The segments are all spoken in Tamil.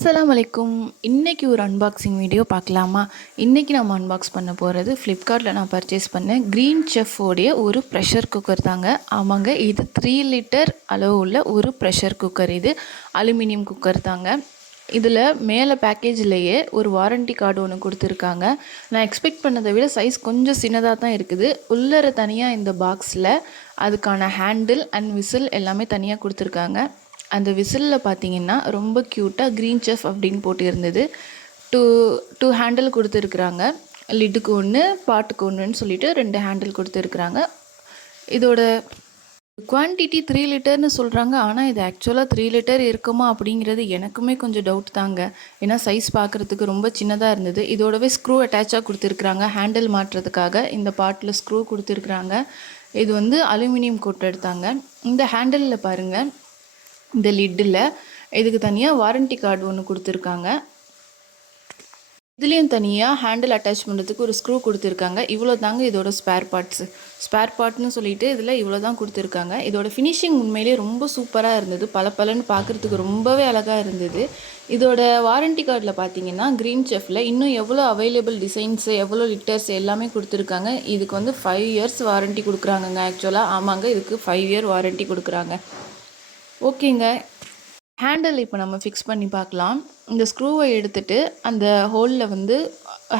அஸ்ஸலாமு அலைக்கும். இன்னைக்கு ஒரு அன்பாக்சிங் வீடியோ பார்க்கலாமா? இன்னைக்கு நம்ம அன்பாக்ஸ் பண்ண போகிறது ஃப்ளிப்கார்ட்டில் நான் பர்ச்சேஸ் பண்ணேன் க்ரீன் செஃப் உடைய ஒரு ப்ரெஷர் குக்கர் தாங்க. ஆமாங்க, இது 3 லிட்டர் அளவு உள்ள ஒரு ப்ரெஷர் குக்கர். இது அலுமினியம் குக்கர் தாங்க. இதில் மேலே பேக்கேஜ்லேயே ஒரு வாரண்டி கார்டு ஒன்று கொடுத்துருக்காங்க. நான் எக்ஸ்பெக்ட் பண்ணதை விட சைஸ் கொஞ்சம் சின்னதாக தான் இருக்குது. உள்ளர தனியாக இந்த பாக்ஸில் அதுக்கான ஹேண்டில் அண்ட் விசில் எல்லாமே தனியாக கொடுத்துருக்காங்க. அந்த விசிலில் பார்த்தீங்கன்னா ரொம்ப க்யூட்டாக க்ரீன் செஃப் அப்படின்னு போட்டு இருந்தது. டூ டூ ஹேண்டில் கொடுத்துருக்குறாங்க. லிட்டுக்கு ஒன்று, பாட்டுக்கு ஒன்றுன்னு சொல்லிட்டு 2 ஹேண்டில் கொடுத்துருக்குறாங்க. இதோட குவான்டிட்டி 3 லிட்டர்னு சொல்கிறாங்க. ஆனால் இது ஆக்சுவலாக 3 லிட்டர் இருக்குமா அப்படிங்கிறது எனக்குமே கொஞ்சம் டவுட் தாங்க. ஏன்னா சைஸ் பார்க்குறதுக்கு ரொம்ப சின்னதாக இருந்தது. இதோடவே ஸ்க்ரூ அட்டாச்சாக கொடுத்துருக்குறாங்க ஹேண்டில் மாட்டுறதுக்காக. இந்த பாட்டில் ஸ்க்ரூ கொடுத்துருக்குறாங்க. இது வந்து அலுமினியம் கோட் எடுத்தாங்க. இந்த ஹேண்டிலில் பாருங்கள், இந்த லிட்டில் இதுக்கு தனியாக வாரண்டி கார்டு ஒன்று கொடுத்துருக்காங்க. இதுலேயும் தனியாக ஹேண்டில் அட்டாச் பண்ணுறதுக்கு ஒரு ஸ்க்ரூ கொடுத்துருக்காங்க. இவ்வளோ தாங்க இதோட ஸ்பேர் பார்ட்னு சொல்லிட்டு இதில் இவ்வளோ தான் கொடுத்துருக்காங்க. இதோட ஃபினிஷிங் உண்மையிலே ரொம்ப சூப்பராக இருந்தது. பளபளன்னு பார்க்குறதுக்கு ரொம்பவே அழகாக இருந்தது. இதோட வாரண்டி கார்டில் பார்த்தீங்கன்னா க்ரீன் செஃப்பில் இன்னும் எவ்வளோ அவைலபிள் டிசைன்ஸு, எவ்வளோ லிட்டர்ஸ் எல்லாமே கொடுத்துருக்காங்க. இதுக்கு வந்து 5 இயர்ஸ் வாரண்டி கொடுக்குறாங்கங்க. ஆக்சுவலாக ஆமாங்க, இதுக்கு 5 இயர் வாரண்டி கொடுக்குறாங்க. ஓகேங்க, ஹேண்டில் இப்போ நம்ம ஃபிக்ஸ் பண்ணி பார்க்கலாம். இந்த ஸ்க்ரூவை எடுத்துகிட்டு அந்த ஹோலில் வந்து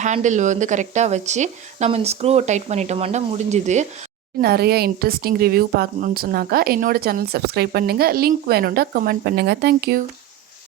ஹேண்டில் வந்து கரெக்டாக வச்சு நம்ம இந்த ஸ்க்ரூவை டைட் பண்ணிட்டோம்னா முடிஞ்சுது. நிறைய இன்ட்ரெஸ்டிங் ரிவ்யூ பார்க்கணுன்னு சொன்னாக்கா என்னோடய சேனல் சப்ஸ்கிரைப் பண்ணுங்கள். லிங்க் வேணும்னா கமெண்ட் பண்ணுங்கள். தேங்க்யூ.